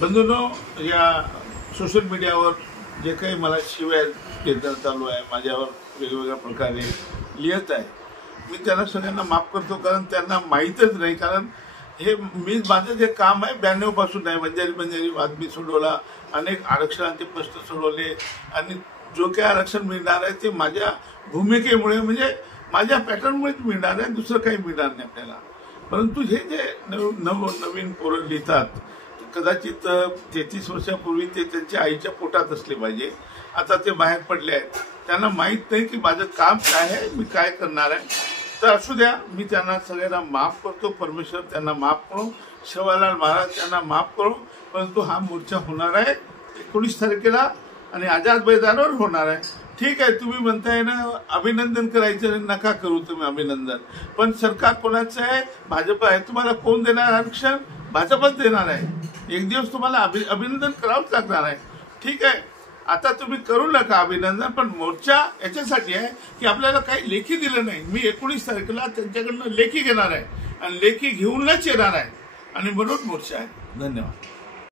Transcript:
बंधूंनो, या सोशल मीडियावर जे काही मला शिव्या देणं चालू आहे, माझ्यावर वेगवेगळ्या प्रकारे लिहित आहे, मी त्यांना सगळ्यांना माफ करतो. कारण त्यांना माहीतच नाही. कारण हे माझं जे काम आहे 92 पासून आहे. बंजारी वाद मी सोडवला, अनेक आरक्षणाचे प्रश्न सोडवले आणि जो काही आरक्षण मिळणार आहे ते माझ्या भूमिकेमुळे, म्हणजे माझ्या पॅटर्नमुळेच मिळणार आहे, दुसरं काही मिळणार नाही आपल्याला. परंतु हे जे नवीन पोरं लिहितात, कदाचित 33 वर्षापूर्वी ते त्यांच्या आईच्या पोटात असले पाहिजे, आता ते बाहेर पडले आहेत. त्यांना माहीत नाही की माझं काम काय आहे, मी काय करणार आहे. तर असू द्या, मी त्यांना सगळ्यांना माफ करतो. परमेश्वर त्यांना माफ करो, शिवालाल महाराज त्यांना माफ करो. परंतु हा मोर्चा होणार आहे 19 तारखेला आणि आझाद मैदानावर होणार आहे. ठीक आहे, तुम्ही म्हणताय ना अभिनंदन करायचं, नका करू तुम्ही अभिनंदन. पण सरकार कोणाचं आहे? भाजप आहे. तुम्हाला कोण देणार आरक्षण? भाजपच देणार आहे. एक दिवस तुम्हाला अभिनंदन करावंच लागणार आहे. ठीक आहे, आता तुम्ही करू नका अभिनंदन, पण मोर्चा याच्यासाठी आहे की आपल्याला काही लेखी दिलं नाही. मी 19 तारखेला त्यांच्याकडनं लेखी घेणार आहे आणि लेखी घेऊनच येणार आहे आणि म्हणून मोर्चा आहे. धन्यवाद.